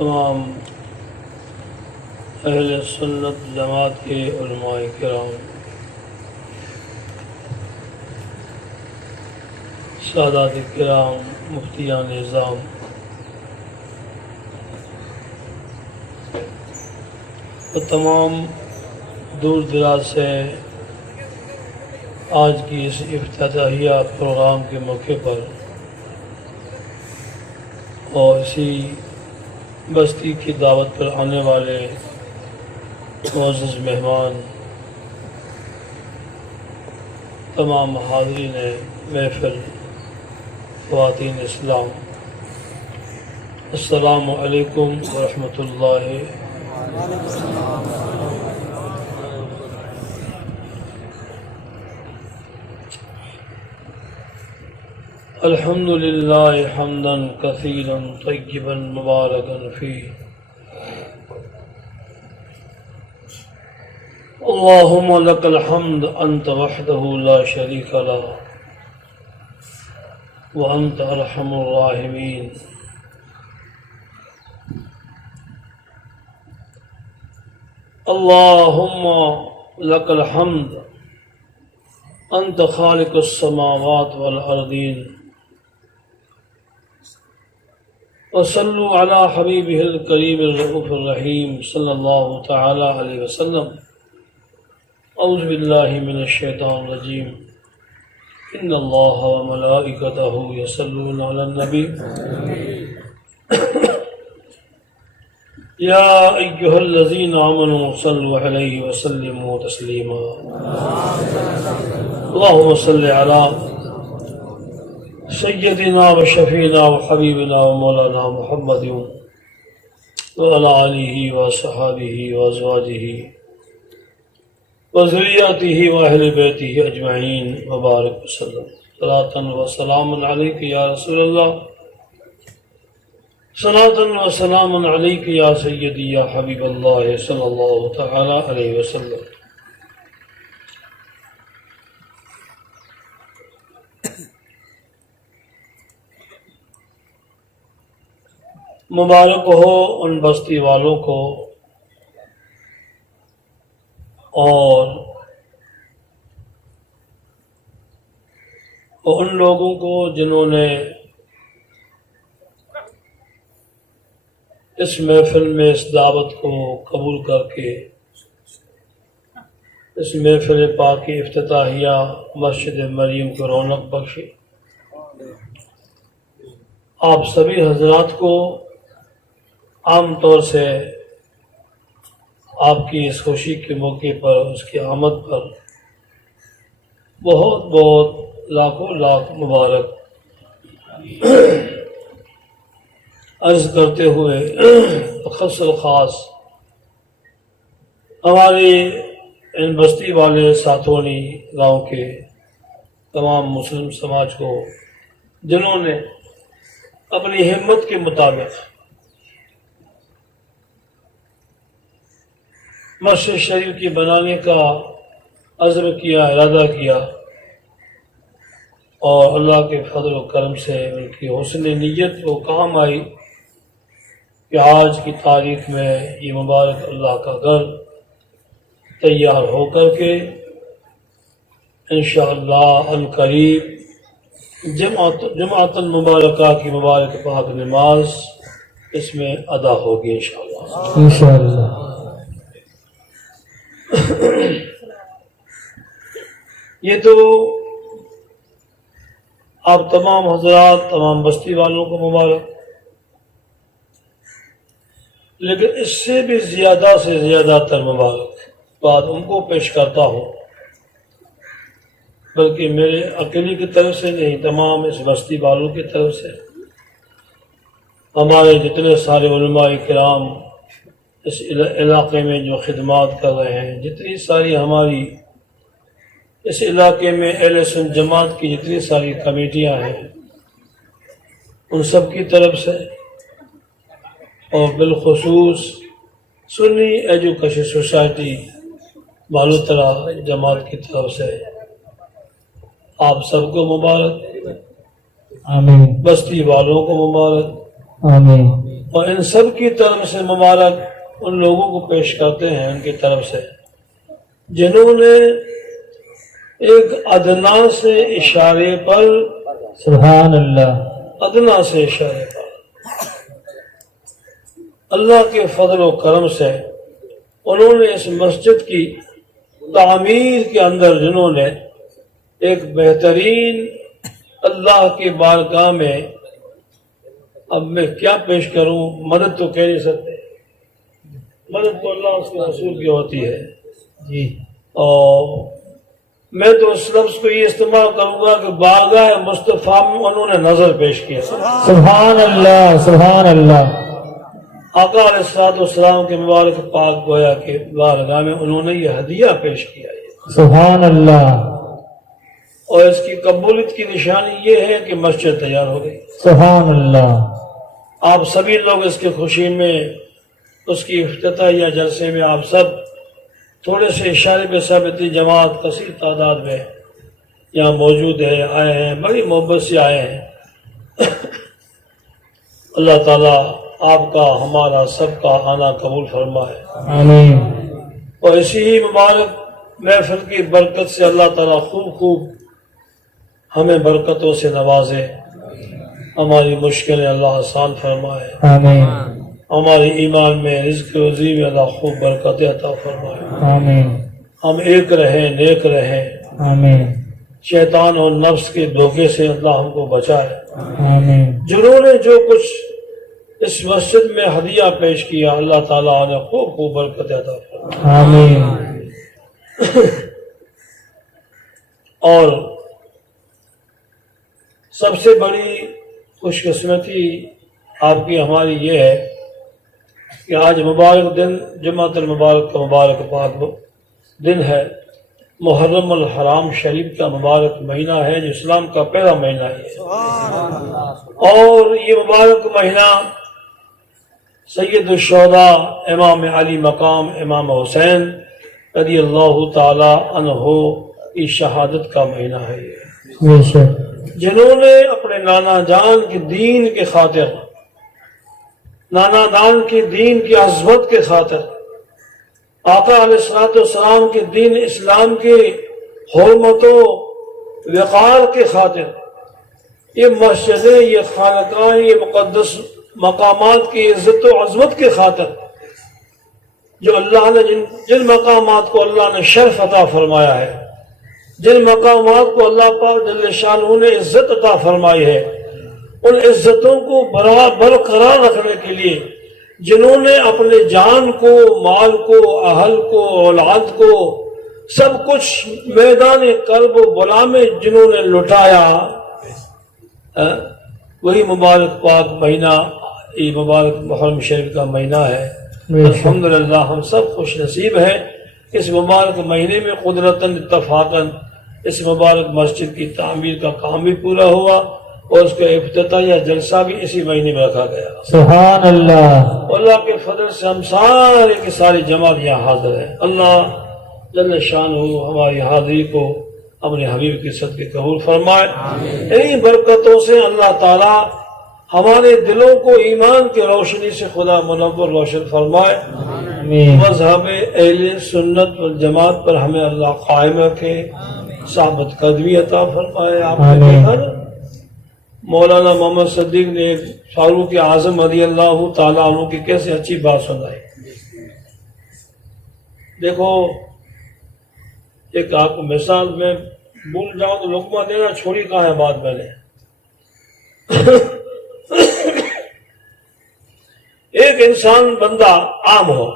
تمام اہل سنت جماعت کے علماء کرام، سادات کرام، مفتیان نظام، اور تمام دور دراز سے آج کی اس افتتاحیہ پروگرام کے موقع پر اور اسی بستی کی دعوت پر آنے والے معزز مہمان، تمام حاضرین محفل، خواتین اسلام، السلام علیکم ورحمۃ اللہ۔ الحمد للہ حمدا کثیرا طیبا مبارکا فیہ، اللہم لک الحمد انت وحدہ لا شریک لہ وانت ارحم الراحمین۔ اللہم لک الحمد انت خالق السماوات والارضین، وصلوا علی حبیبہ الکریم الرؤوف الرحیم صلی اللہ تعالی علیہ وسلم۔ اعوذ باللہ من الشیطان الرجیم، ان اللہ وملائکتہ یصلون علی النبی یا ایہا الذین آمنوا صلوا علیہ وسلموا تسلیما۔ اللہم صل علی سیدنا و شفینا و حبیبنا و مولانا محمد وعلی آلہ و صحابہ و ازواجہ و ذریاتہ و اہل بیتہ اجمعین وبارک وسلم۔ صلاۃ و سلام علیک یا رسول اللہ، صلاۃ و سلام علیک یا سیدی یا حبیب اللہ صلی اللہ تعالی علیہ وسلم۔ مبارک ہو ان بستی والوں کو اور ان لوگوں کو جنہوں نے اس محفل میں اس دعوت کو قبول کر کے اس محفل پاک کی افتتاحیہ مسجد مریم کو رونق بخشی۔ آپ سبھی حضرات کو عام طور سے آپ کی اس خوشی کے موقع پر، اس کی آمد پر بہت بہت لاکھوں لاکھ مبارک عرض کرتے ہوئے خاص الخاص ہمارے ان بستی والے ساتھونی گاؤں کے تمام مسلم سماج کو جنہوں نے اپنی ہمت کے مطابق مسجد شریف کی بنانے کا عزم کیا، ارادہ کیا، اور اللہ کے فضل و کرم سے ان کی حسن نیت وہ کام آئی کہ آج کی تاریخ میں یہ مبارک اللہ کا گھر تیار ہو کر کے انشاءاللہ عنقریب جمعۃ المبارکہ کی مبارک پاک نماز اس میں ادا ہوگی انشاءاللہ۔ یہ تو آپ تمام حضرات، تمام بستی والوں کو مبارک، لیکن اس سے بھی زیادہ سے زیادہ تر مبارک بات ان کو پیش کرتا ہوں، بلکہ میرے اکیلے کی طرف سے نہیں، تمام اس بستی والوں کی طرف سے، ہمارے جتنے سارے علماء کرام اس علاقے میں جو خدمات کر رہے ہیں، جتنی ساری ہماری اس علاقے میں اہل سنت جماعت کی جتنی ساری کمیٹیاں ہیں، ان سب کی طرف سے، اور بالخصوص سنی ایجوکیشن سوسائٹی بالوترا جماعت کی طرف سے آپ سب کو مبارک، آمین، بستی والوں کو مبارک، آمین، اور ان سب کی طرف سے مبارک ان لوگوں کو پیش کرتے ہیں ان کی طرف سے جنہوں نے ایک ادنا سے اشارے پر سبحان اللہ ادنا سے اشارے پر اللہ کے فضل و کرم سے انہوں نے اس مسجد کی تعمیر کے اندر جنہوں نے ایک بہترین اللہ کی بارگاہ میں اب میں کیا پیش کروں مدد تو کہہ نہیں سکتے مدد تو اللہ اس کے رسول کی ہوتی ہے جی اور میں تو اس لفظ کو یہ استعمال کروں گا کہ بارگاہ مصطفیٰ میں انہوں نے نظر پیش کیا سبحان اللہ سبحان اللہ آقا علیہ الصلوۃ والسلام کے مبارک پاک گویا کہ بارگاہ میں انہوں نے یہ ہدیہ پیش کیا ہے سبحان اللہ اور اس کی قبولیت کی نشانی یہ ہے کہ مسجد تیار ہو گئی سبحان اللہ آپ سبھی لوگ اس کی خوشی میں اس کی افتتاحیہ جلسے میں آپ سب تھوڑے سے اشارے پہ سب اتنی جماعت کثیر تعداد میں یہاں موجود ہے آئے ہیں بڑی محبت سے آئے ہیں اللہ تعالیٰ آپ کا ہمارا سب کا آنا قبول فرمائے آمین اور اسی ہی مبارک محفل کی برکت سے اللہ تعالیٰ خوب ہمیں برکتوں سے نوازے ہماری مشکلیں اللہ آسان فرمائے آمین ہمارے ایمان میں رزق روزی میں اللہ خوب برکت عطا فرمائے آمین ہم ایک رہیں نیک رہیں آمین شیطان اور نفس کے دھوکے سے اللہ ہم کو بچائے آمین جنہوں نے جو کچھ اس مسجد میں ہدیہ پیش کیا اللہ تعالیٰ نے خوب برکت عطا فرمائے آمین اور سب سے بڑی خوش قسمتی آپ کی ہماری یہ ہے کہ آج مبارک دن جمعۃ المبارک کا مبارک پاک دن ہے محرم الحرام شریف کا مبارک مہینہ ہے جو اسلام کا پہلا مہینہ ہے اور یہ مبارک مہینہ سید الشہداء امام علی مقام امام حسین رضی اللہ تعالی عنہ کی شہادت کا مہینہ ہے بے شک جنہوں نے اپنے نانا جان کے دین کے خاطر نانا جان کے دین کی عظمت کے خاطر آقا علیہ الصلوۃ والسلام کے دین اسلام کے حرمت و وقار کے خاطر یہ مسجدیں یہ خانقاہ یہ مقدس مقامات کی عزت و عظمت کے خاطر جو اللہ نے جن مقامات کو اللہ نے شرف عطا فرمایا ہے جن مقامات کو اللہ پاک جل شانہ نے عزت عطا فرمائی ہے ان عزتوں کو برقرار رکھنے کے لیے جنہوں نے اپنے جان کو مال کو اہل کو اولاد کو سب کچھ میدان کرب و بلا میں جنہوں نے لٹایا وہی مبارک پاک مہینہ یہ مبارک محرم شریف کا مہینہ ہے الحمدللہ ہم سب خوش نصیب ہیں اس مبارک مہینے میں قدرتاً اتفاقاً اس مبارک مسجد کی تعمیر کا کام بھی پورا ہوا اور اس کا افتتاحیہ جلسہ بھی اسی مہینے میں رکھا گیا سبحان اللہ اللہ کے فضل سے ہم سارے کی ساری جماعت یہاں حاضر ہے اللہ جل شانہ ہماری حاضری کو اپنے حبیب کی صدقے قبول فرمائے انہی برکتوں سے اللہ تعالی ہمارے دلوں کو ایمان کی روشنی سے خدا منور روشن فرمائے مذہب اہل سنت والجماعت پر ہمیں اللہ قائم رکھے ثابت قدمی عطا فرمائے آپ نے دیکھا مولانا محمد صدیق نے فاروق اعظم رضی اللہ تعالیٰ عنہ کی کیسے اچھی بات سنائی دیکھو ایک آپ کو مثال میں بھول جاؤں تو لقمہ دینا چھوڑی کہاں ہے بات میں نے ایک انسان بندہ عام ہو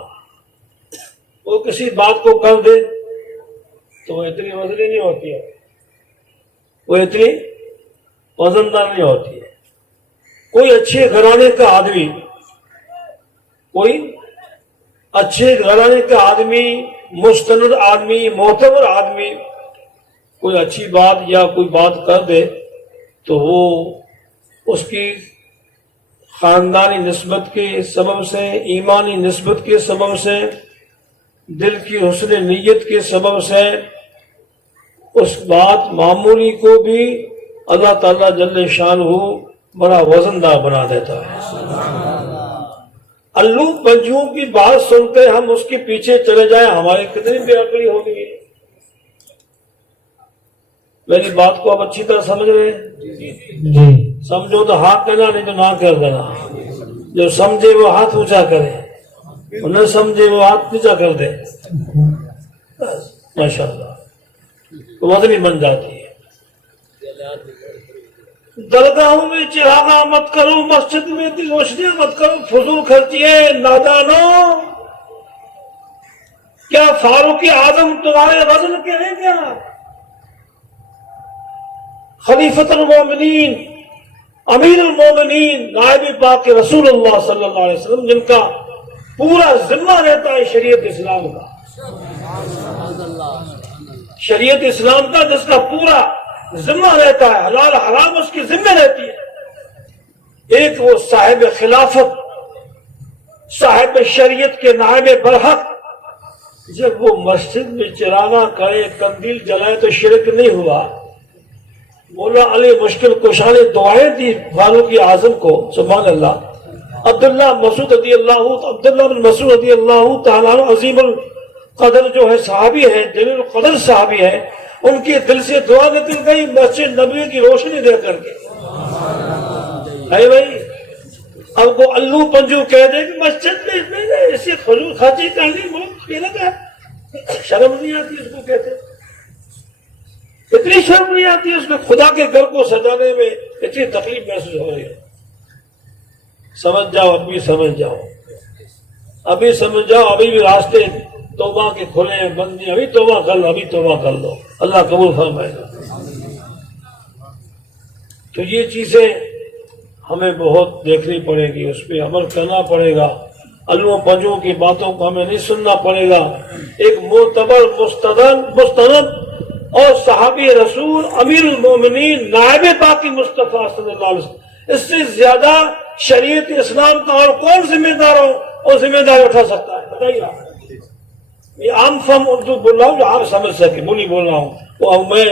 وہ کسی بات کو کر دے تو وہ اتنی وزنی نہیں ہوتی ہے وہ اتنی وزندار نہیں ہوتی ہے کوئی اچھے گھرانے کا آدمی کوئی اچھے گھرانے کا آدمی مستند آدمی معتبر آدمی کوئی اچھی بات یا کوئی بات کر دے تو وہ اس کی خاندانی نسبت کے سبب سے ایمانی نسبت کے سبب سے دل کی حسن نیت کے سبب سے اس بات معمولی کو بھی اللہ تعالیٰ جل شانہ بڑا وزندار بنا دیتا ہے الو پنجوں کی بات سن کے ہم اس کے پیچھے چلے جائیں، ہماری کتنی بے عقلی ہو گئی ہے۔ میری بات کو آپ اچھی طرح سمجھ رہے ہیں؟ جی سمجھو تو ہاتھ دینا، نہیں تو نہ کر دینا۔ جو سمجھے وہ ہاتھ اونچا کرے، اور نہ سمجھے وہ ہاتھ نیچا کر دے۔ ماشاء اللہ وزنی بن جاتی ہے۔ درگاہوں میں چراغاں مت کرو، مسجد میں روشنیاں مت کرو، فضول خرچیے نادانو۔ کیا فاروق اعظم تمہارے وزن کے ہیں کیا؟ خلیفۃ المومنین، امیر المومنین، نائب پاک رسول اللہ صلی اللہ علیہ وسلم، جن کا پورا ذمہ رہتا ہے شریعت اسلام کا، شریعت اسلام کا جس کا پورا ذمہ رہتا ہے، حلال حرام اس کی ذمہ رہتی ہے۔ ایک وہ صاحب خلافت، صاحب شریعت کے نائب برحق، جب وہ مسجد میں چراغاں کرے، قندیل جلائے تو شرک نہیں ہوا۔ مولا علی مشکل کشا نے دعائیں دی فاروق اعظم کو، سبحان اللہ۔ عبداللہ مسعود رضی اللہ، عبداللہ بن مسعود رضی اللہ تعالیٰ عنہ عظیم القدر جو ہے صحابی ہے، جلیل القدر صحابی ہے، ان کے دل سے دعا نکل گئی مسجد نبوی کی روشنی دے کر کے۔ ہے بھائی، اب کو الو پنجو کہہ دے کہ مسجد میں ایسے فضول خرچی کرنی بہت خیرت ہے، شرم نہیں آتی اس کو کہتے؟ اتنی شرم نہیں آتی اس میں خدا کے گھر کو سجانے میں اتنی تکلیف محسوس ہو رہی ہے۔ سمجھ جاؤ، ابھی سمجھ جاؤ، ابھی سمجھ جاؤ، ابھی بھی راستے توبہ کے کھلے ہیں، بند نہیں، ابھی توبہ کر لو، ابھی توبہ کر لو، اللہ قبول فرمائے گا۔ تو یہ چیزیں ہمیں بہت دیکھنی پڑے گی، اس پہ عمل کرنا پڑے گا۔ الو پنجوں کی باتوں کو ہمیں نہیں سننا پڑے گا۔ ایک معتبر مستند اور صحابی رسول، امیر المومنین، نائب پاک مصطفیٰ صلی اللہ علیہ وسلم، اس سے زیادہ شریعت اسلام کا اور کون ذمہ دار اٹھا سکتا ہے؟ بتائیے آپ۔ یہ عام فہم اردو بول رہا ہوں جو آپ سمجھ سکے، بولی بول رہا ہوں، وہ میں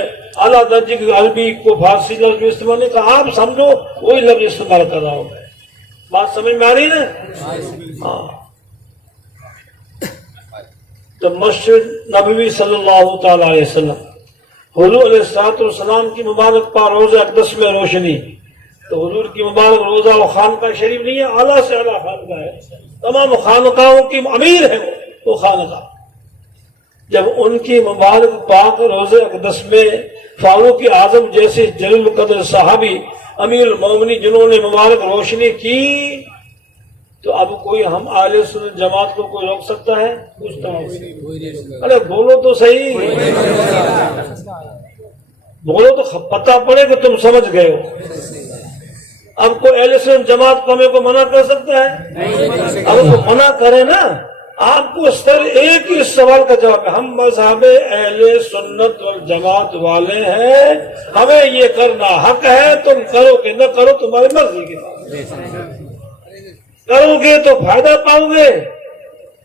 اعلیٰ درجے کی عربی کو فارسی لفظ جو استعمال نہیں کہا، آپ سمجھو وہی لفظ استعمال کر رہا ہوں میں۔ بات سمجھ میں آ رہی نا؟ ہاں۔ تو مسجد نبوی صلی اللہ تعالی علیہ وسلم، حضور علیہ الصلوۃ والسلام کی مبارک پا روزہ اقدس میں روشنی، تو حضور کی مبارک روزہ و خانقاہ شریف نہیں ہے، اعلیٰ سے اعلیٰ خانقاہ ہے، تمام خانقاہوں کی امیر ہے وہ خانقاہ۔ جب ان کی مبارک پاک روزہ اقدس میں فاروق اعظم جیسے جلیل القدر صحابی، امیر المومنین، جنہوں نے مبارک روشنی کی، تو اب کوئی ہم اہل سنت جماعت کو کوئی روک سکتا ہے؟ پوچھتا ہوں، ارے بولو تو صحیح، بولو تو پتہ پڑے کہ تم سمجھ گئے ہو۔ اب کوئی اہل سنت جماعت کو ہمیں کو منع کر سکتا ہے؟ اب وہ منع کرے نا، آپ کو صرف ایک ہی سوال کا جواب ہے، ہم مذہب اہل سنت والجماعت والے ہیں، ہمیں یہ کرنا حق ہے، تم کرو کہ نہ کرو تمہاری مرضی کی بات، کرو گے تو فائدہ پاؤ گے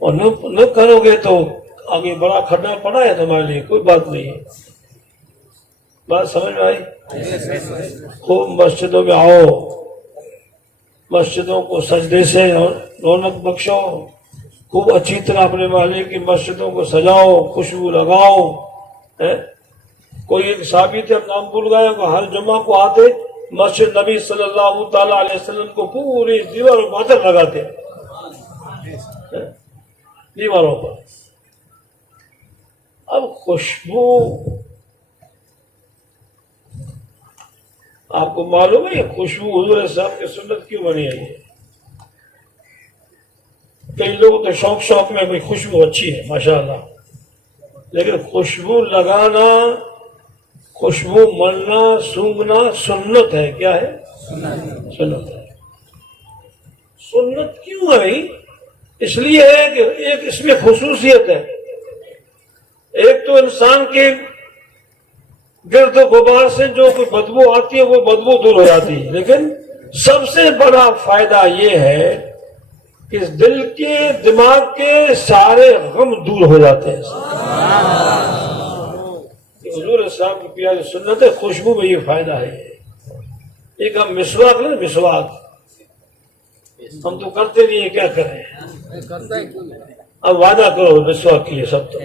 اور نہ کرو گے تو آگے بڑا کھڈا پڑا ہے تمہارے لیے، کوئی بات نہیں ہے۔ بات سمجھ میں آئی؟ خوب مسجدوں میں آؤ، مسجدوں کو سجدے سے اور رونق بخشو، خوب اچھی طرح اپنے محلے کی مسجدوں کو سجاؤ، خوشبو لگاؤ۔ کوئی ایک صحابی تھے، اب نام بھول گئے، وہ ہر جمعہ کو آتے، مسجد نبی صلی اللہ تعالیٰ علیہ وسلم کو پوری دیواروں پر عطر لگاتے، دیواروں پر۔ اب خوشبو آپ کو معلوم ہے یہ خوشبو حضور صاحب کی سنت کیوں بنی ہے؟ کئی لوگ تو شوق میں کوئی خوشبو اچھی ہے ماشاءاللہ، لیکن خوشبو لگانا، خوشبو ملنا، سونگھنا سنت ہے۔ کیا ہے؟ سنت ہے۔ سنت کیوں ہے بھائی؟ اس لیے ہے کہ ایک اس میں خصوصیت ہے، ایک تو انسان کے گرد و غبار سے جو کوئی بدبو آتی ہے وہ بدبو دور ہو جاتی ہے، لیکن سب سے بڑا فائدہ یہ ہے کہ دل کے دماغ کے سارے غم دور ہو جاتے ہیں۔ حضور صاحب کی پیاری سنت ہے، خوشبو میں یہ فائدہ ہے۔ ایک ہم مسواک لیں، مسواک ہم تو کرتے نہیں ہیں، کیا کریں؟ اب وعدہ کرو مسواک کے لیے سب تو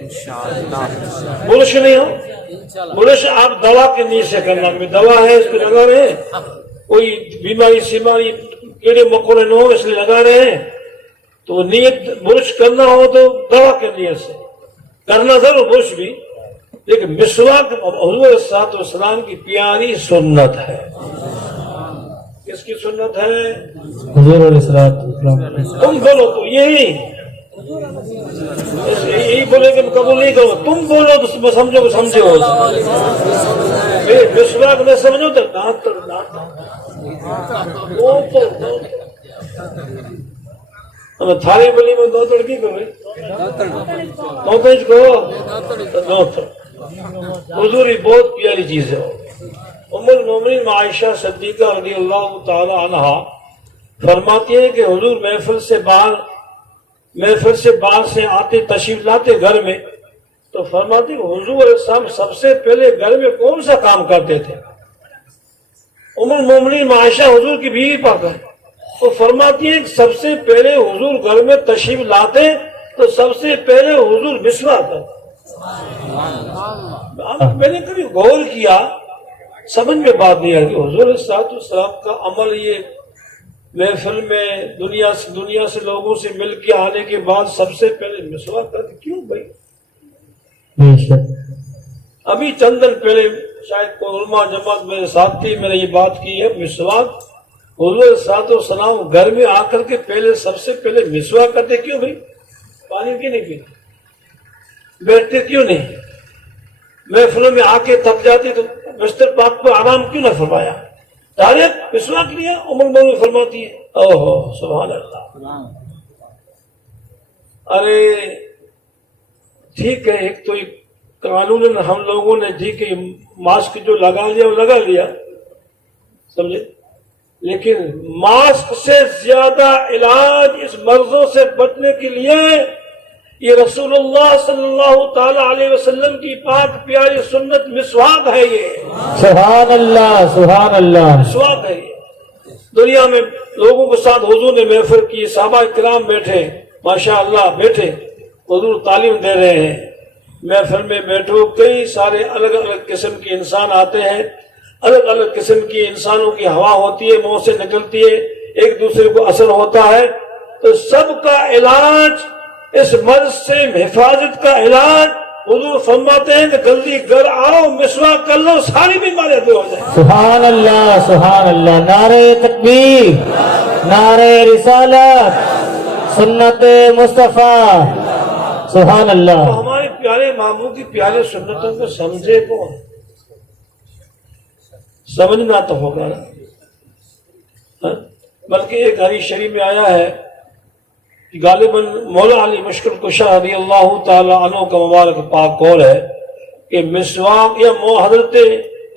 برش نہیں ہو، برش آپ دوا کے نیت سے کرنا، میں دوا ہے اس کو لگا رہے ہیں، کوئی بیماری سیماری کیڑے مکوڑے نہ ہو اس لیے لگا رہے ہیں، تو نیت برش کرنا ہو تو دوا کے نیت سے کرنا ضرور برش بھی، لیکن مسواک حضور صلی اللہ علیہ وسلم کی پیاری سنت ہے۔ کس کی سنت ہے؟ حضور علیہ السلام۔ تم بولو تو یہی بولے کہ قبول نہیں کرو، تم بولو تو سمجھو سمجھو، مسواک نہ سمجھو تو دانت تھالی بلی میں دو تڑکی کو دو تڑ کو حضوری بہت پیاری چیز ہے۔ ام المومنین عائشہ صدیقہ رضی اللہ تعالی عنہ فرماتی ہیں کہ حضور محفل سے باہر سے آتے تشریف لاتے گھر میں تو فرماتی حضور علیہ السلام سب سے پہلے گھر میں کون سا کام کرتے تھے؟ ام المومنین عائشہ حضور کی بیوی پاک ہے، تو فرماتی ہیں کہ سب سے پہلے حضور گھر میں تشریف لاتے تو سب سے پہلے حضور مسواک کرتے۔ میں نے کبھی غور کیا، سمجھ میں بات نہیں آئی کہ حضور صلی اللہ علیہ وسلم کا عمل یہ محفل میں دنیا سے لوگوں سے مل کے آنے کے بعد سب سے پہلے مسواک کرتے کیوں بھائی؟ ابھی چند دن پہلے شاید کوئی علماء جماعت میرے ساتھ تھی، میں نے یہ بات کی ہے، مسواک حضور صلی اللہ علیہ وسلم گھر میں آ کر کے پہلے سب سے پہلے مسواک کرتے کیوں بھائی؟ پانی کیوں نہیں پیتے؟ بیٹھتے کیوں نہیں؟ محفلوں میں آ کے تھک جاتے تو بستر پاک پر آرام کیوں نہ فرمایا؟ ڈائریکٹ مسواک لیا۔ ام المومنین فرماتی ہے اوہو سبحان اللہ۔ ارے ٹھیک ہے، ایک تو قانون ہم لوگوں نے ٹھیک ہے ماسک جو لگا لیا وہ لگا لیا، سمجھے، لیکن ماسک سے زیادہ علاج اس مرضوں سے بچنے کے لیے یہ رسول اللہ صلی اللہ تعالی علیہ وسلم کی پاک پیاری سنت مسواک ہے۔ یہ سبحان اللہ سبحان اللہ، مسواک ہے۔ یہ دنیا میں لوگوں کے ساتھ حضور نے محفل کی، صحابہ کرام بیٹھے، ماشاء اللہ بیٹھے، حضور تعلیم دے رہے ہیں، محفل میں بیٹھو، کئی سارے الگ الگ قسم کے انسان آتے ہیں، الگ الگ قسم کی انسانوں کی ہوا ہوتی ہے، منہ سے نکلتی ہے، ایک دوسرے کو اثر ہوتا ہے، تو سب کا علاج، اس مرض سے حفاظت کا علاج حضور فرماتے ہیں کہ جلدی گھر آؤ مسواک کر لو، ساری بیماریاں دور ہو جائیں۔ سبحان اللہ سبحان اللہ، نعرہ تکبیر، نعرہ رسالت، سنت مصطفیٰ، سبحان اللہ۔ تو ہمارے پیارے ماموں کی پیارے سنتوں کو سمجھے کون؟ سمجھنا تو ہوگا نا، بلکہ ایک حدیث شریف میں آیا ہے، غالباً مولا علی مشکل کشا رضی اللہ تعالی عنہ کا مبارک پاک قول ہے کہ مسواک یا حضرت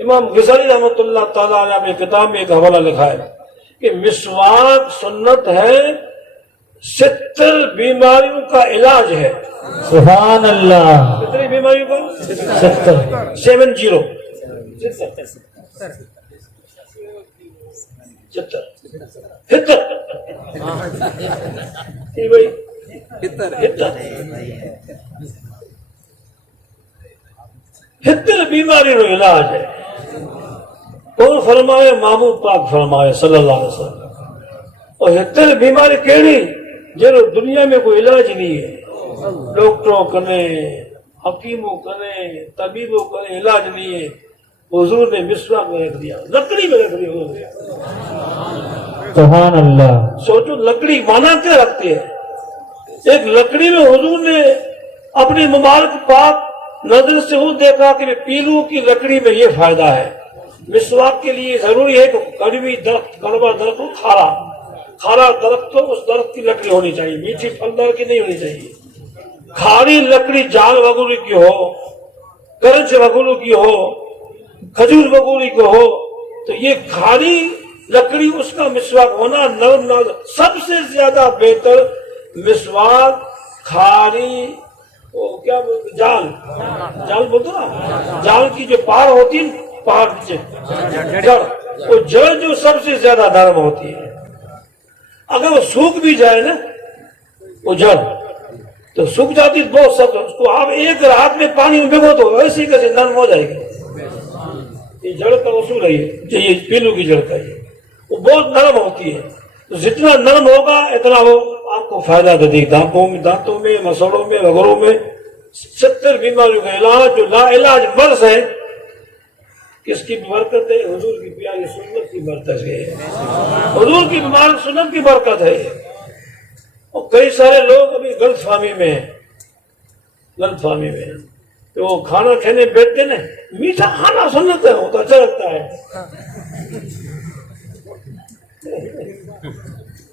امام غزالی رحمۃ اللہ تعالی علیہ اپنے کتاب میں ایک حوالہ لکھا ہے کہ مسواک سنت ہے، 70 بیماریوں کا علاج ہے۔ سبحان اللہ، کتنی بیماریوں کا؟ 70۔ 70 بیماری کا علاج ہے۔ کون فرمائے؟ محبوب پاک فرمائے صلی اللہ علیہ وسلم۔ اور 70 بیماری کیڑی جو دنیا میں کوئی علاج نہیں ہے، ڈاکٹروں کنے، حکیموں کنے، طبیبوں کنے علاج نہیں ہے، حضور نے مسواک میں رکھ دیا، لکڑی میں رکھ دیا حضور نے۔ سبحان اللہ، سوچو لکڑی مانا کیا رکھتے ہیں؟ ایک لکڑی میں حضور نے اپنی مبارک پاک نظر سے وہ دیکھا کہ پیلو کی لکڑی میں یہ فائدہ ہے۔ مسواک کے لیے ضروری ہے کہ کڑوی درخت، کڑوا درخت ہو، کھارا درخت ہو، اس درخت کی لکڑی ہونی چاہیے، میٹھی پھلدار کی نہیں ہونی چاہیے۔ کھاری لکڑی جال وغیرہ کی ہو، کرچ وغیرہ کی ہو، کھجور وغیرہ کو ہو، تو یہ کھاری لکڑی اس کا مسواک ہونا نرم سب سے زیادہ بہتر۔ مسواک کھاری کیا بولتے، جال بولتے نا، جال کی جو پار ہوتی ہے، پار جڑ، وہ جڑ جو سب سے زیادہ نرم ہوتی ہے، اگر وہ سوکھ بھی جائے نا وہ جڑ تو سوکھ جاتی ہے بہت سخت، اس کو آپ ایک رات میں پانی میں بھگو تو ویسے ہی کیسے نرم ہو جائے گی۔ یہ جڑ کا اصول ہے، یہ پیلو کی جڑ کا وہ بہت نرم ہوتی ہے، تو جتنا نرم ہوگا اتنا وہ آپ کو فائدہ دے گی۔ دانتوں میں مسوڑوں میں وغیرہ میں 70 بیماریوں کا علاج جو لا علاج مرض ہے، کس کی برکت ہے؟ حضور کی پیاری سنت کی برکت ہے، حضور کی مبارک سنت کی برکت ہے۔ اور کئی سارے لوگ ابھی غلط فہمی میں ہیں، کہ وہ کھانا کھانے بیٹھتے نا، میٹھا کھانا سنت ہے، وہ تو اچھا لگتا ہے،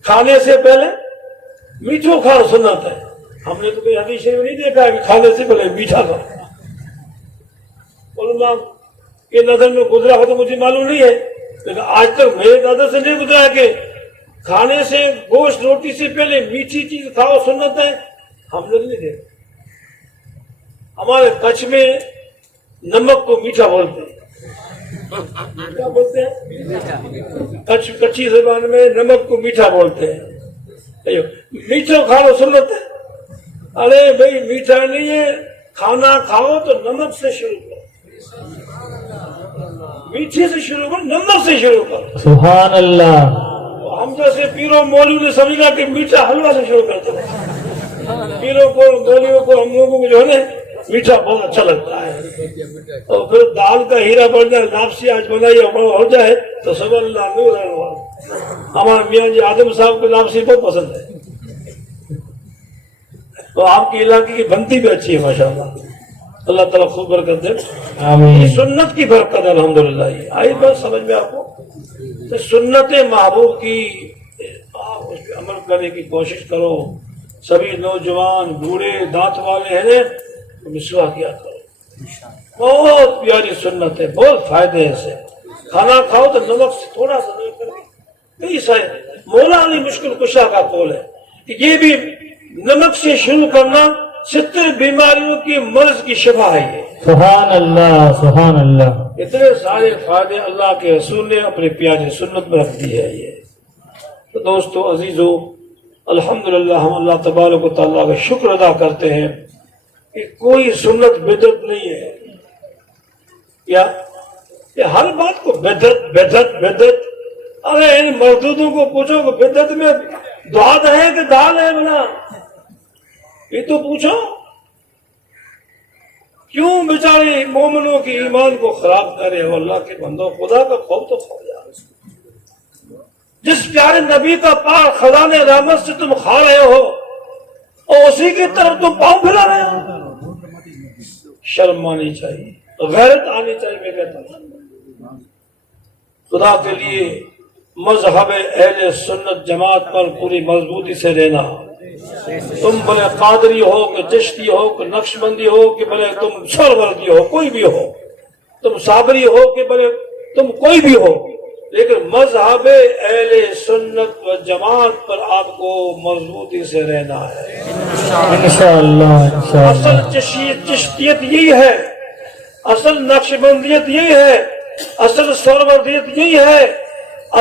کھانے سے پہلے میٹھو کھانا سنت ہے۔ ہم نے تو کوئی حدیث شریف نہیں دیکھا کہ کھانے سے پہلے میٹھا کھانا۔ علماء کے نظر میں گزرا ہو تو مجھے معلوم نہیں ہے، لیکن آج تک میرے نظر سے نہیں گزرا کہ کھانے سے گوشت روٹی سے پہلے میٹھی چیز کھاؤ سنت ہے، ہم لوگ نہیں دیکھتے۔ ہمارے کچھ میں نمک کو میٹھا بولتے ہیں، کیا بولتے ہیں؟ کچی زبان میں نمک کو میٹھا بولتے ہیں۔ میٹھا کھاؤ سنت ہے، ارے بھائی میٹھا نہیں ہے، کھانا کھاؤ تو نمک سے شروع کرو، میٹھے سے شروع کرو، نمک سے شروع کرو۔ سبحان اللہ۔ ہم جیسے پیروں مولویوں نے سمجھا کہ میٹھا حلوہ سے شروع کرتے ہیں، پیروں کو مولویوں کو ہم لوگوں کو جو ہے نا میٹھا بہت اچھا لگتا ہے، اور پھر دال کا ہیرا بن جائے، لاپسی آج بنائی ہو جائے تو سب اللہ نور ہے۔ ہمارے میاں جی آدم صاحب کو لاپسی بہت پسند ہے، تو آپ کے علاقے کی بنتی بھی اچھی ہے ماشاءاللہ، اللہ تعالیٰ خوب برکت دے۔ آمین۔ سنت کی برکت ہے الحمدللہ۔ یہ آئی بات سمجھ میں آپ کو؟ تو سنت محبوب کی آپ اس پہ عمل کرنے کی کوشش کرو۔ سبھی نوجوان بوڑھے دانت والے ہیں تو مسواک کیا کرو، بہت پیاری سنت ہے، بہت فائدے ہیں اسے۔ کھانا کھاؤ تو نمک سے تھوڑا سا نمک کر کے، کئی سارے مولا علی مشکل کشا کا قول ہے کہ یہ بھی نمک سے شروع کرنا 70 بیماریوں کی مرض کی شفا ہے۔ یہ سبحان اللہ، سبحان اللہ۔ اتنے سارے فائدے اللہ کے رسول نے اپنی پیاری سنت میں رکھ دی ہے۔ یہ تو دوستو عزیزو، الحمدللہ ہم اللہ تبارک و تعالیٰ کا شکر ادا کرتے ہیں کہ کوئی سنت بدعت نہیں ہے، یا ہر بات کو بدعت۔ ارے ان مردودوں کو پوچھو کہ بدعت میں دعا ہے کہ دال ہے بنا، یہ تو پوچھو۔ کیوں بیچارے مومنوں کی ایمان کو خراب کرے ہو؟ اللہ کے بندوں، خدا کا خوف تو کھو جائے۔ جس پیارے نبی کا پار خزانے رحمت سے تم کھا رہے ہو اور اسی کی طرف تم پاؤں پھیلا رہے ہو، شرم آنی چاہیے، غیرت آنی چاہیے۔ میں کہتا ہوں خدا کے لیے مذہب اہل سنت جماعت پر پوری مضبوطی سے رہنا۔ تم بھلے قادری ہو کہ چشتی ہو کہ نقش بندی ہو کہ بھلے تم سروردی ہو، کوئی بھی ہو، تم صابری ہو کہ بھلے تم کوئی بھی ہو، لیکن مذہب اہل سنت و جماعت پر آپ کو مضبوطی سے رہنا ہے انشاءاللہ، انشاءاللہ۔ اصل چشتیت یہی ہے، اصل نقش بندیت یہی ہے، اصل سروردیت یہی ہے،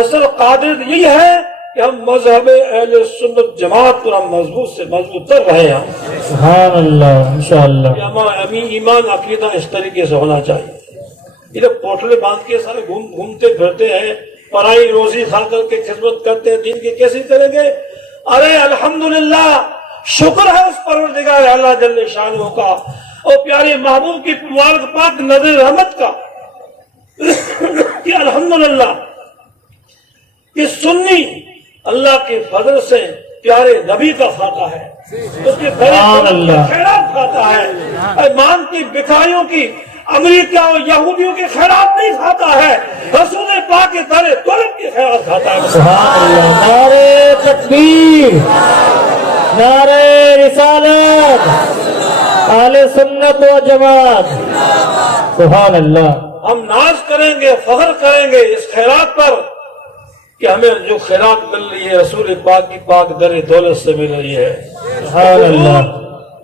اصل قادریت یہی ہے کہ ہم مذہب اہل سنت جماعت پر ہم مضبوط سے مضبوط تر رہے ہیں۔ سبحان اللہ، انشاءاللہ۔ ہمارا ایمان عقیدہ اس طریقے سے ہونا چاہیے۔ یہ لوگ پوٹلے باندھ کے سارے گھومتے پھرتے ہیں، پرائی روزی کھا کر کے خدمت کرتے ہیں، دین کی کیسے کریں گے؟ ارے الحمدللہ، شکر ہے اس پروردگار اعلیٰ جل شانہ کا اور پیارے محبوب کی مبارک پاک نظر رحمت کا کہ الحمدللہ کہ سنی اللہ کے فضل سے پیارے نبی کا کھاتا ہے، اس کے خیرات کھاتا ہے، ایمان کی بکھائیوں کی امریکہ اور یہودیوں کے خیرات نہیں کھاتا ہے، رسول پاک کے در طلب کے خیرات کھاتا ہے۔ سبحان اللہ۔ نعرہ تکبیر، نعرہ رسالت، اہل سنت و جماعت۔ سبحان اللہ۔ ہم ناز کریں گے، فخر کریں گے اس خیرات پر کہ ہمیں جو خیرات مل رہی ہے رسول پاک کی پاک در دولت سے مل رہی ہے۔ سبحان اللہ۔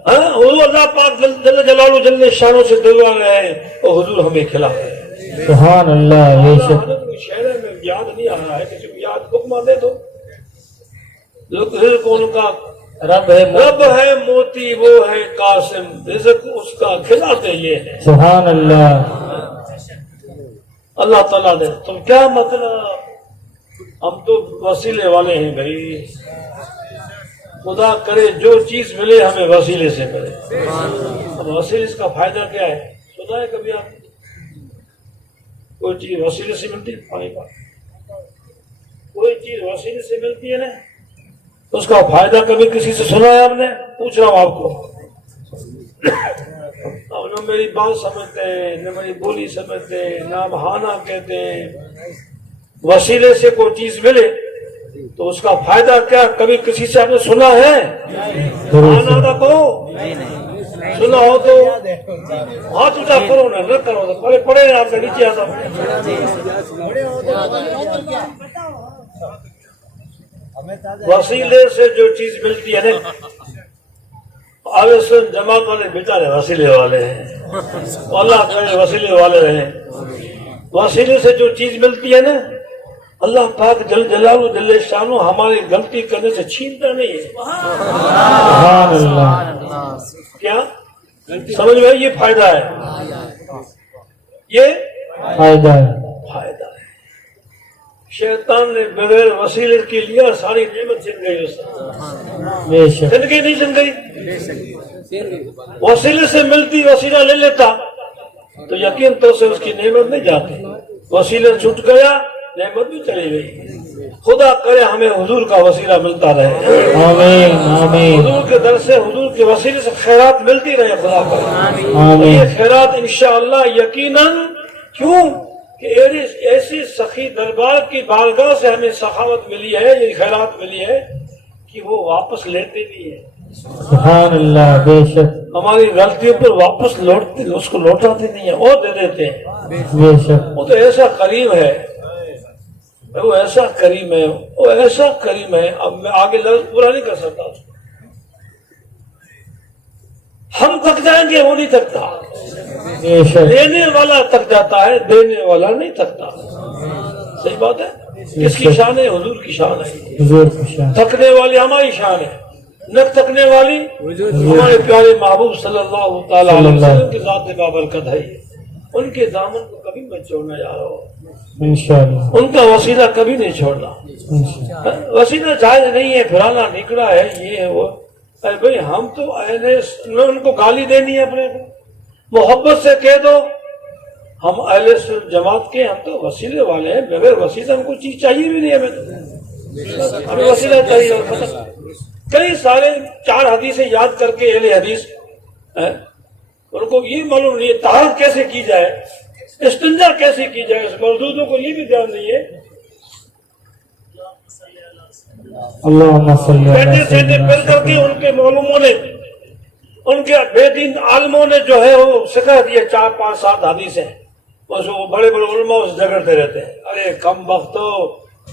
حضور اللہ پاک جل جلالہ جل شانہ سے دلوا رہے ہیں اور حضور ہمیں کھلا ہے۔ سبحان اللہ۔ یہ شہر میں یاد نہیں آ رہا ہے، کسی کو یاد حکم دے دو۔ رزق ان کا رب ہے رب ہے موتی وہ ہے قاسم، رزق اس کا کھلاتے یہ ہے سبحان اللہ اللہ تعالیٰ نے۔ تم کیا مطلب، ہم تو وسیلے والے ہیں بھائی، خدا کرے جو چیز ملے ہمیں وسیلے سے ملے۔ اب وسیلے کا فائدہ کیا ہے؟ سنا ہے کبھی آپ نے کوئی چیز وسیلے سے ملتی ہے؟ پانی کا کوئی چیز وسیلے سے ملتی ہے نا، اس کا فائدہ کبھی کسی سے سنا ہے آپ نے؟ پوچھ رہا ہوں آپ کو۔ اب نہ میری بات سمجھتے ہیں، نہ میری بولی سمجھتے ہیں، نہ بہانا کہتے ہیں۔ وسیلے سے کوئی چیز ملے تو اس کا فائدہ کیا کبھی کسی سے آپ نے سنا ہے؟ آنا تھا کہو، سنا ہو تو ہاتھ اونچا کرو نا، نہ کرو تو پڑے پڑے آپ سے نیچے آتا۔ وسیلے سے جو چیز ملتی ہے نا، آگے سن جماعت والے بیچارے وسیلے والے ہیں، اللہ کرے وسیلے والے رہیں۔ وسیلے سے جو چیز ملتی ہے نا، اللہ پاک جل جلالہ جل شانہ ہماری غلطی کرنے سے چھینتا نہیں ہے۔ سبحان اللہ کیا سمجھ میں یہ فائدہ ہے، یہ فائدہ ہے فائدہ ہے۔ شیطان نے بغیر وسیلے کے لیا، ساری نعمت چھن گئی اس سے۔ بے شک چھن گئی نہیں چھن گئی؟ وسیلے سے ملتی، وسیلہ لے لیتا تو یقین تو سے اس کی نعمت نہیں جاتی، وسیلہ چھوٹ گیا نعمت بھی چلی گئی۔ خدا کرے ہمیں حضور کا وسیلہ ملتا رہے، آمین آمین حضور کے در سے، حضور کے وسیلے سے خیرات ملتی رہے خدا کرے۔ آمین یہ خیرات انشاءاللہ یقیناً، کیوں کہ ایسی سخی دربار کی بارگاہ سے ہمیں سخاوت ملی ہے، یہ خیرات ملی ہے کہ وہ واپس لیتے بھی ہیں، سبحان اللہ بے شک ہماری غلطیوں پر واپس لوٹتے، اس کو لوٹاتے نہیں ہیں، اور دے دیتے ہیں۔ بے شک وہ تو ایسا کریم ہے، وہ ایسا کریم ہے، وہ ایسا کریم ہے، اب میں آگے لفظ پورا نہیں کر سکتا اس کو۔ ہم تک جائیں گے وہ نہیں تکتا، بے شک دینے والا تک جاتا ہے، دینے والا نہیں تکتا۔ صحیح بات ہے، کس کی شان ہے؟ حضور کی شان ہے۔ حضور کی شان تکنے والی ہماری شان ہے، نہ تکنے والی ہمارے پیارے محبوب صلی اللہ تعالی علیہ وسلم کی ذات بابرکت ہے۔ ان کے دامن کو کبھی مت چھوڑنا یارو، انشاءاللہ ان کا وسیلہ کبھی نہیں چھوڑنا۔ انشاءاللہ وسیلہ جائز نہیں ہے، پھرانا نکلا ہے، یہ ہے وہ۔ ارے بھائی ہم تو نہ ان کو گالی دینی ہے، اپنے کو محبت سے کہہ دو ہم اہل سنت جماعت کے، ہم تو وسیلے والے ہیں، بغیر وسیلہ ہم کو چیز چاہیے بھی نہیں، ہمیں وسیلہ چاہیے۔ اور پتہ کئی سارے 4 حدیثیں یاد کر کے اہل حدیث ان کو یہ معلوم نہیں ہے طہارت کیسے کی جائے، استنجا کیسے کی جائے، اس موجودوں کو یہ بھی دھیان نہیں ہے۔ اللہم صلی بیٹے اللہ سے پڑھ کر کے ان کے معلوموں نے، ان کے بے دین عالموں نے جو ہے وہ سکھا دیا 4 5 7 حدیثیں، بس وہ بڑے بڑے علماء اس جگڑتے رہتے ہیں۔ ارے کم بختو،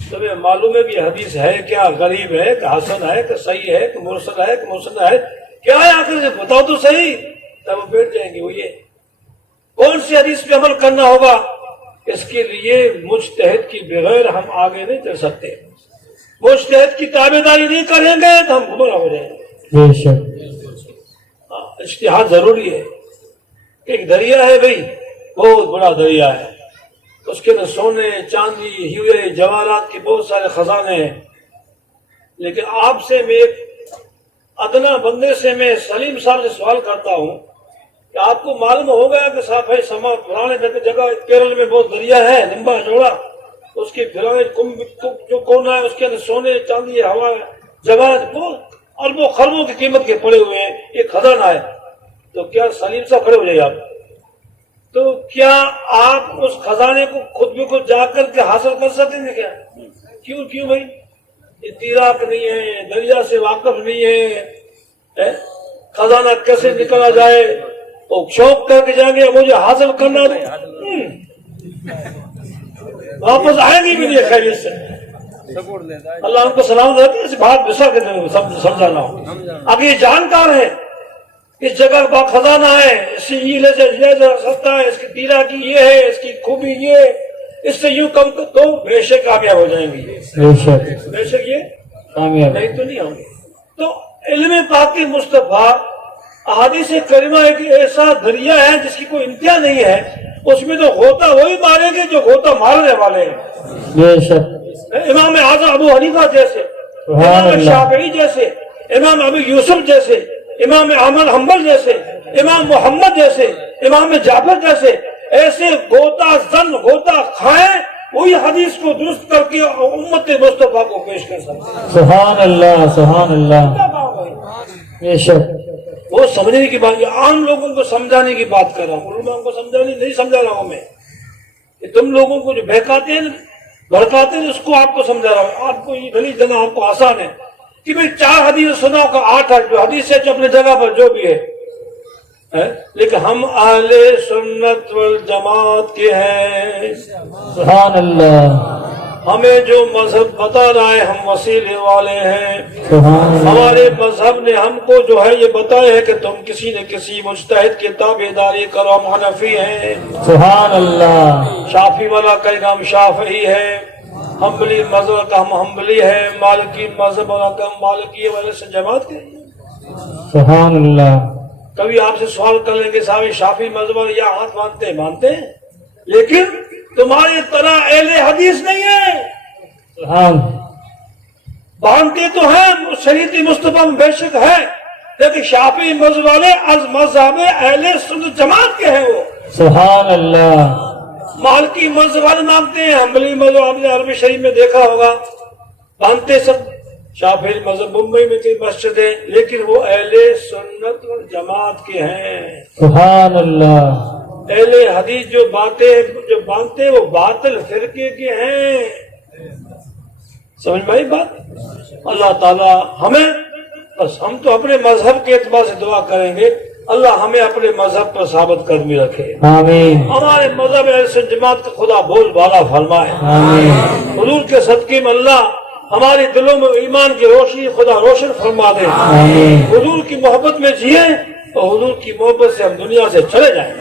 تمہیں معلوم ہے کہ حدیث ہے کیا، غریب ہے کہ حسن ہے کہ صحیح ہے کہ مرسل ہے کہ مسند ہے، کیا ہے آخر سے بتاؤ تو صحیح، تب وہ بیٹھ جائیں گے۔ وہ یہ کون سی حدیث پہ عمل کرنا ہوگا، اس کے لیے مجتہد کی بغیر ہم آگے نہیں چل سکتے۔ مجتہد کی تابعداری نہیں کریں گے تو ہم گمراہ ہو جائیں گے۔ بے شک اجتہاد ضروری ہے۔ ایک دریا ہے بھائی، بہت بڑا دریا ہے، اس کے اندر سونے چاندی ہیرے جواہرات کے بہت سارے خزانے ہیں، لیکن آپ سے میں ایک ادنا بندے سے، میں سلیم صاحب سے سوال کرتا ہوں کہ آپ کو معلوم ہو گیا کہ صاحب ہے سما پرانے جگہ کیرل میں بہت دریا ہے لمبا چوڑا، اس کے پرانے جو کونا ہے اس کے اندر سونے چاندی ہوا جواہرات بہت اربوں خربوں کی قیمت کے پڑے ہوئے ہیں، یہ خزانہ ہے، تو کیا سلیم صاحب کھڑے ہو جائے آپ، تو کیا آپ اس خزانے کو خود بھی خود جا کر کے حاصل کر سکیں گے کیا؟ کیوں بھائی؟ اتراک نہیں ہے، دریا سے واقف نہیں ہے، خزانہ کیسے نکلا جائے، وہ شوق کر کے جائیں گے مجھے حاصل کرنا، واپس آئیں گے بھی نہیں خیریت سے۔ اللہ ان کو سلامت رکھے، اس بات بسا کے سمجھانا ہو۔ اب یہ جانکار ہے، اس جگہ با خزانہ ہے، اس سے یہ سستا ہے، اس کی تیرا کی یہ ہے، اس کی خوبی یہ، اس سے یوں کم تو بے شک کامیاب ہو جائیں گے، بے شک بے شک یہ کامیاب نہیں تو نہیں ہوں گے. تو علم پاک مصطفیٰ احادیث کریمہ ایک ایسا دریا ہے جس کی کوئی انتہا نہیں ہے. اس میں تو غوطہ وہی ماریں گے جو غوطہ مارنے والے ہیں. بے شک امام اعظم ابو حنیفہ جیسے، سبحان امام اللہ. شافعی جیسے، امام ابو یوسف جیسے، امام احمد حنبل جیسے، امام محمد جیسے، امام جعفر جیسے، ایسے غوطہ زن غوطہ کھائیں وہی حدیث کو درست کر کے امت مصطفیٰ کو پیش کر سکتے. سبحان اللہ سبحان اللہ. بے شک وہ سمجھنے کی بات، یہ عام لوگوں کو سمجھانے کی بات کر رہا ہوں. علماء کو سمجھانے نہیں سمجھا رہا ہوں میں. کہ تم لوگوں کو جو بہکاتے ہیں بھڑکاتے ہیں اس کو آپ کو سمجھا رہا ہوں. آپ کو یہ گلی جانا آپ کو آسان ہے کہ میں 4 حدیث سناؤں کا 8 جو حدیث ہے جو اپنے جگہ پر جو بھی ہے، لیکن ہم اہل سنت والجماعت کے ہیں. سبحان اللہ. ہمیں جو مذہب بتا رہا ہے ہم وسیلے والے ہیں. سبحان اللہ. ہمارے مذہب نے ہم کو جو ہے یہ بتایا ہے کہ تم کسی نہ کسی مجتہد کی تابعداری کرو. ہم حنفی ہیں. سبحان اللہ. شافعی والا کہے گا ہم شافعی ہے. حنبلی مذہب کا ہم حنبلی ہے. مالکی مذہب والا کا ہم مالکی والے سے جماعت کے. سبحان اللہ. کبھی آپ سے سوال کر لیں گے صاحب شافعی مذہب والے یا ہاتھ مانتے ہیں لیکن تمہاری طرح اہل حدیث نہیں ہے. سبحان. مانتے تو ہیں شریعت مصطفیٰ میں بے شک ہے لیکن شافعی مذہب والے از مذہب اہل سنت جماعت کے ہیں. وہ سبحان اللہ. مالکی مذہب والے مانتے ہیں. حنبلی مذہب آپ نے عربی شریف میں دیکھا ہوگا مانتے سب. شافعی مذہب ممبئی میں کی مسجد ہے لیکن وہ اہل سنت والجماعت کے ہیں. سبحان اللہ. اہل حدیث جو باتیں جو مانتے ہیں وہ باطل فرقے کے ہیں. سمجھ میں آئی بات. اللہ تعالی ہمیں، بس ہم تو اپنے مذہب کے اعتبار سے دعا کریں گے اللہ ہمیں اپنے مذہب پر ثابت قدمی رکھے. آمین ہمارے مذہب اہل سنت جماعت کا خدا بول بالا فرمائے. آمین. حضور کے صدقے میں اللہ ہمارے دلوں میں ایمان کی روشنی خدا روشن فرما دے. آمین. حضور کی محبت میں جیے اور حضور کی محبت سے ہم دنیا سے چلے جائیں.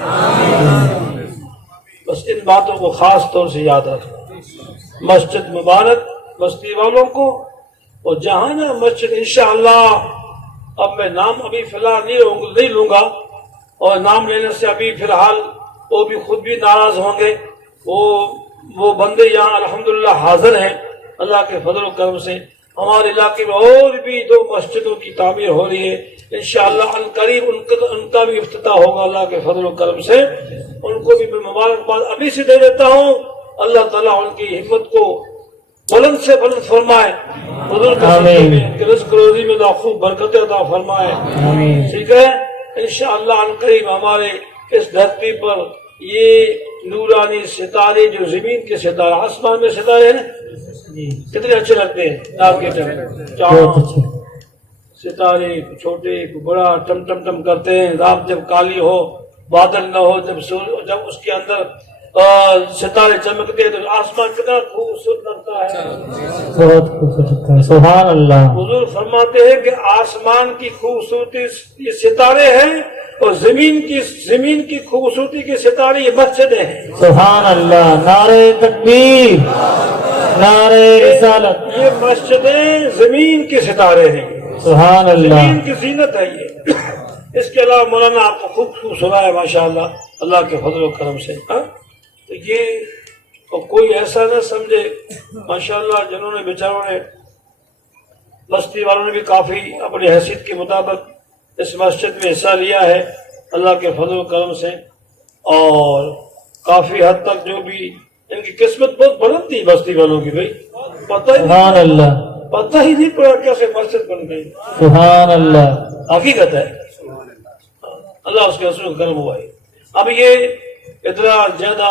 بس ان باتوں کو خاص طور سے یاد رکھنا. مسجد مبارک بستی والوں کو اور جہاں مسجد انشاءاللہ. اب میں نام ابھی فی الحال نہیں لوں گا اور نام لینے سے ابھی فی الحال وہ بھی خود بھی ناراض ہوں گے. وہ بندے یہاں الحمدللہ حاضر ہیں. اللہ کے فضل و کرم سے ہمارے علاقے میں اور بھی 2 مسجدوں کی تعمیر ہو رہی ہے. انشاءاللہ القریب ان کا بھی افتتاح ہوگا اللہ کے فضل و کرم سے. ان کو بھی میں مبارکباد ابھی سے دے دیتا ہوں. اللہ تعالیٰ ان کی ہمت کو بلند سے بلند فرمائے. حضور کے صدقے میں ان کے رزق روزی میں خوب برکت عطا فرمائے. آمین. ٹھیک ہے. انشاءاللہ القریب ہمارے اس دھرتی پر یہ نورانی ستارے جو زمین کے ستارے آسمان میں ستارے ہیں جی. کتنے اچھے لگتے ہیں رات کے ٹائم. بہت چاند اچھا. ستارے چھوٹے بڑا ٹم ٹم ٹم کرتے ہیں. رات جب کالی ہو بادل نہ ہو جب اس کے اندر ستارے چمکتے ہیں تو آسمان کتنا خوبصورت لگتا ہے. بہت خوبصورت ہے. سبحان اللہ. حضور فرماتے ہیں کہ آسمان کی خوبصورتی یہ ستارے ہیں اور زمین کی خوبصورتی کے ستارے یہ مسجدیں ہیں. سبحان اللہ. نعرہ تکبیر. نعرہ رسالت. یہ مسجدیں زمین کے ستارے ہیں. سبحان اللہ. زمین کی زینت ہے یہ. اس کے علاوہ مولانا آپ کو خوب سنا ہے ماشاءاللہ اللہ کے فضل و کرم سے. تو یہ کوئی ایسا نہ سمجھے ماشاءاللہ جنہوں نے بیچاروں نے بستی والوں نے بھی کافی اپنی حیثیت کے مطابق اس مسجد میں حصہ لیا ہے اللہ کے فضل و کرم سے. اور کافی حد تک جو بھی ان کی قسمت بہت بلند تھی بستی والوں کی. بھائی سبحان اللہ. پتہ ہی نہیں پڑا کیسے مسجد بن گئی. سبحان اللہ. حقیقت ہے. اللہ اس کے رسول کا کرم ہوا ہے. اب یہ اتنا زیادہ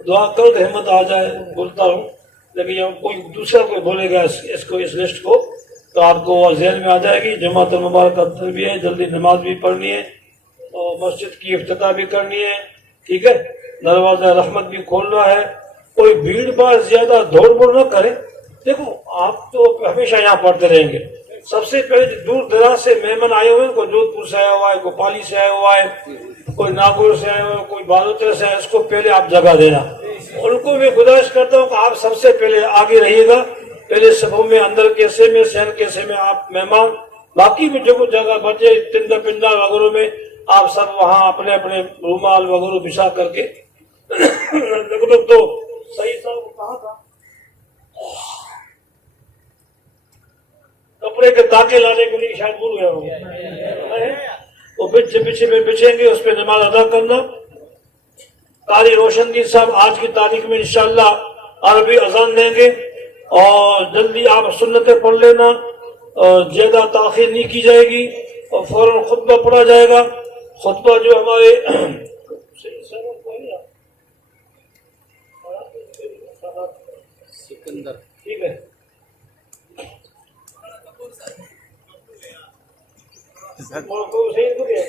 دعا کرو کہ ہمت آ جائے بولتا ہوں لیکن جب کوئی دوسرا کوئی بولے گا اس لسٹ کو تو آپ کو ذہن میں آ جائے گی. جماعت المبارکہ بھی ہے, جلدی نماز بھی پڑھنی ہے اور مسجد کی افتتاح بھی کرنی ہے. ٹھیک ہے. دروازہ رحمت بھی کھولنا ہے. کوئی بھیڑ بھاڑ زیادہ دوڑ بوڑ نہ کرے. دیکھو آپ تو ہمیشہ یہاں پڑھتے رہیں گے. سب سے پہلے دور دراز سے مہمان آئے ہوئے ہیں, کوئی جودھ پور سے آیا ہوا ہے, کوئی پالی سے آیا ہوا ہے, کوئی ناگور سے آیا ہوا ہے, کوئی بالوتر سے آیا, اس کو پہلے آپ جگہ دینا. ان کو میں گزارش کرتا ہوں کہ آپ سب سے پہلے آگے رہیے گا پہلے صفوں میں اندر کیسے میں سین کیسے میں آپ مہمان، باقی بھی جو کچھ جگہ بچے تندہ پنڈا وغیرہ میں آپ سب وہاں اپنے اپنے رومال وغیرہ بچھا کر کے تو صحیح صاحب کہاں تھا کپڑے کے تاکے لانے کے لیے شاید بھول گیا ہوگا، وہ پیچھے میں بچھیں گے، اس پہ نماز ادا کرنا۔ قاری روشن دین صاحب آج کی تاریخ میں انشاءاللہ عربی اذان دیں گے، اور جلدی آپ سنتیں پڑھ لینا، زیادہ تاخیر نہیں کی جائے گی، اور فوراً خطبہ پڑھا جائے گا۔ خطبہ جو ہمارے سکندر ٹھیک ہے صحیح ہو گیا۔